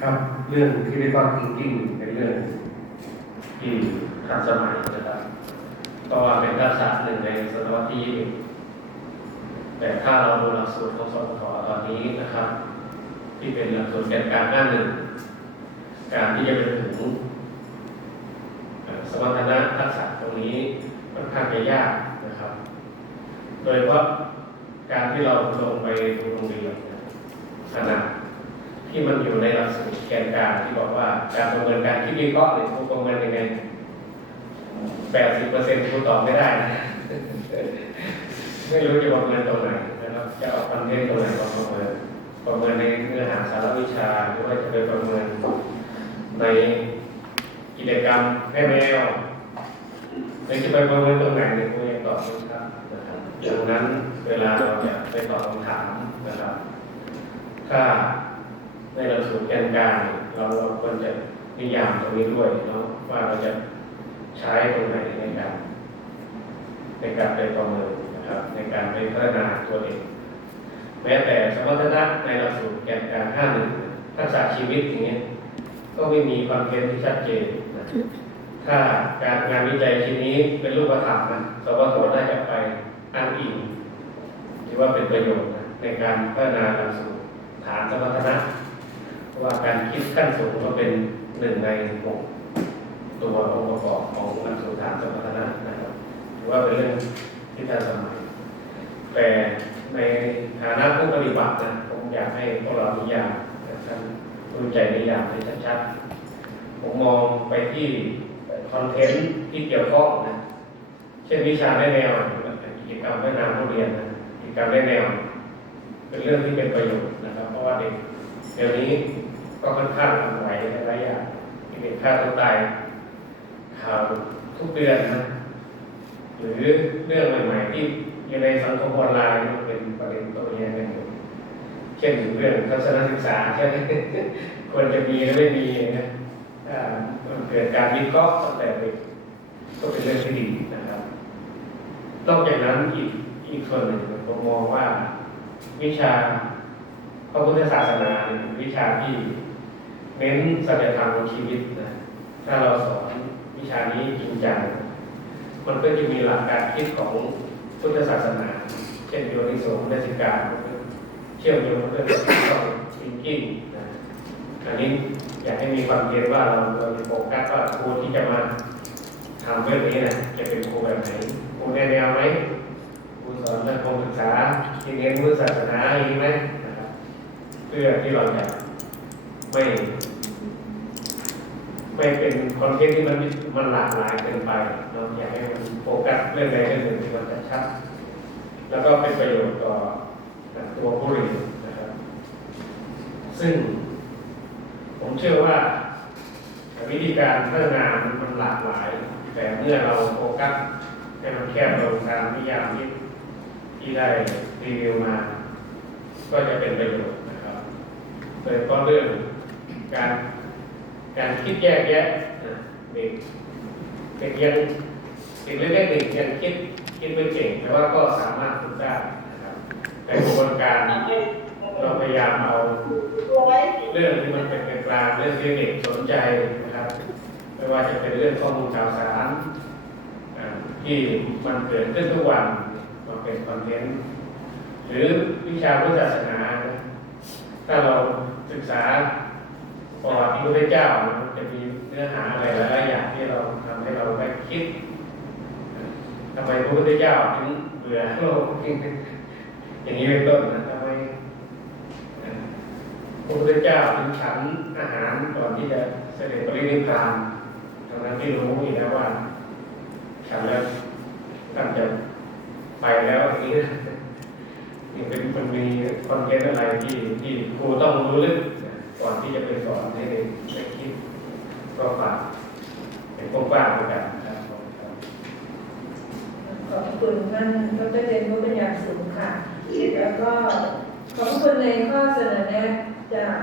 ครับเรื่องที่เรียกว่า thinking เป็นเรื่องที่ทันสมัยนะครับเพราะว่าเป็นทักษะหนึ่งในศตวรรษที่ยี่สิบแต่ถ้าเราดูหลักสูตรของสปทตอนนี้นะครับ ที่เป็นหลักสูตรแกนกลางหน้าหนึ่งการที่จะไปถึงสมรรถนะทักษะตรงนี้ค่อนข้างจะยากนะครับ โดยเฉพาะการที่เราลงไปโรงเรียน นะขนาที่มันอยู่ในหลักสูตรแกนกลางที่บอกว่าการประเมินการคิดวิเคราะห์หรือครูประเมินยังไงแปดสิบเปอร์เซ็นต์ครูตอบไม่ได้นะไม่รู้จะประเมินตรงไหนนะครับจะเอาคอนเทนต์ตรงไหนมาประเมินประเมินในเนื้อหาสารวิชาหรือว่าจะไปประเมินในกิจกรรมให้แมวหรือจะไปประเมินตรงไหนเนี่ยครูยังตอบไม่ชัดนะครับดังนั้นเวลาเราจะไปตอบคำถามนะครับ ถ้าในหลักสูตรแกนกลางเราเราควรจะนิยามตรงนี้ด้วยเนาะว่าเราจะใช้ตรงไหนในการในการไปประเมินนะครับ ในการไปพัฒนาตัวเอง แม้แต่สมรรถนะในหลักสูตรแกนกลางห้าหนึ่งทักษะชีวิตอย่างเงี้ยก็ไม่มีความเพียรที่ชัดเจนนะถ้าการงานวิจัยชิ้นนี้เป็นรูปธรรมนะสวทน่าจะไปอ้างอิงถือว่าเป็นประโยชน์นะในการพัฒนาหลักสูตร ฐานสมรรถนะเพราะว่าการคิดขั้นสูงก็เป็นหนึ่งในหกตัวองค์ประกอบของหลักสูตรฐานสมรรถนะนะครับถือว่าเป็นเรื่องที่ทันสมัย แต่ในฐานะผู้ปฏิบัตินะผมอยากให้พวกเรานิยามท่านผู้ใจนิยามให้ชัดๆผมมองไปที่คอนเทนต์ที่เกี่ยวข้องนะ เช่นวิชาแนะแนวกิจกรรมแนะนำผู้เรียนกิจกรรมแนะแนว เป็นเรื่องที่เป็นประโยชน์นะครับ เพราะว่าเด็กเดี๋ยวนี้ก็ค่อนข้างหวั่นไหวหลายๆอย่างที่เด็กฆ่าตัวตายข่าวทุกเดือนนะหรือเรื่องใหม่ๆที่อยู่ในสังคมออนไลน์มันเป็นประเด็นตัวแยกกันอยู่เช่นเรื่องทัศนศึกษาใช่ไหมควรจะมีหรือไม่มีนะมันเกิดการวิเคราะห์ตั้งแต่เด็กก็เป็นเรื่องที่ดีนะครับนอกจากนั้นอีกอีกส่วนหนึ่งผมมองว่า วิชาพระพุทธศาสนาเป็นวิชาที่เน้นสัจธรรมของชีวิตนะถ้าเราสอนวิชานี้จริงจังมันก็จะมีหลักการคิดของพุทธศาสนา เช่นโยนิโสมนสิการเชื่อมโยงเรื่องของทิงกิ้งนะอันนี้อยากให้มีความเพียรว่าเราเราจะโฟกัสว่าครูที่จะมาทำเรื่องนี้นะจะเป็นครูแบบไหนครูแนวแนวไหม ครูสอนเรื่องการศึกษาที่เน้นพุทธศาสนาอย่างนี้ไหมนะครับเพื่อที่เราจะไม่ไม่เป็นคอนเทนต์ที่มันมันหลากหลายเกินไปเราอยากให้มันโฟกัสเรื่องใดเรื่องหนึ่งที่มันชัดแล้วก็เป็นประโยชน์ต่อตัวผู้เรียนนะครับ ซึ่ง ผมเชื่อว่าวิธีการพัฒนามันหลากหลาย แต่เมื่อเราโฟกัสให้มันแคบลงตามนิยามที่ ที่ได้รีวิวมา ก็จะเป็นประโยชน์นะครับโดยเฉพาะเรื่องการการคิดแยกแยะนะเด็กเด็กยังเด็กเล็กๆเด็กยังคิดคิดไม่เก่งแต่ว่าก็สามารถฝึกได้นะครับแต่กระบวนการเราพยายามเอาเรื่องที่มันเป็นกลางเรื่องที่เด็กสนใจนะครับไม่ว่าจะเป็นเรื่องข้อมูลข่าวสารที่มันเกิดขึ้นทุกวัน เป็นคอนเทนต์หรือวิชาพุทธศาสนา ถ้าเราศึกษาประวัติพระพุทธเจ้ามันจะมีเนื้อหาอะไรหลายอย่างที่เราทำให้เราได้คิดทำไมพระพุทธเจ้าถึงเบื่อโลกอย่างนี้เป็นต้นนะทำไมเอ่อพระพุทธเจ้าถึงฉันอาหารก่อนที่จะเสด็จปรินิพพานทั้งนั้นที่รู้อยู่แล้วว่าฉันแล้วท่านจะ ไปแล้วอย่างนี้นี่เป็นมันมีคอนเทนต์อะไรที่ที่ครูต้องรู้ลึกก่อนที่จะไปสอนให้เด็กได้คิดก็ฝากเป็นกว้างๆเหมือนกันครับผมครับขอบคุณท่านดรเจนผู้เป็นอย่างสูงค่ะ แล้วก็ขอบคุณในข้อเสนอแนะจาก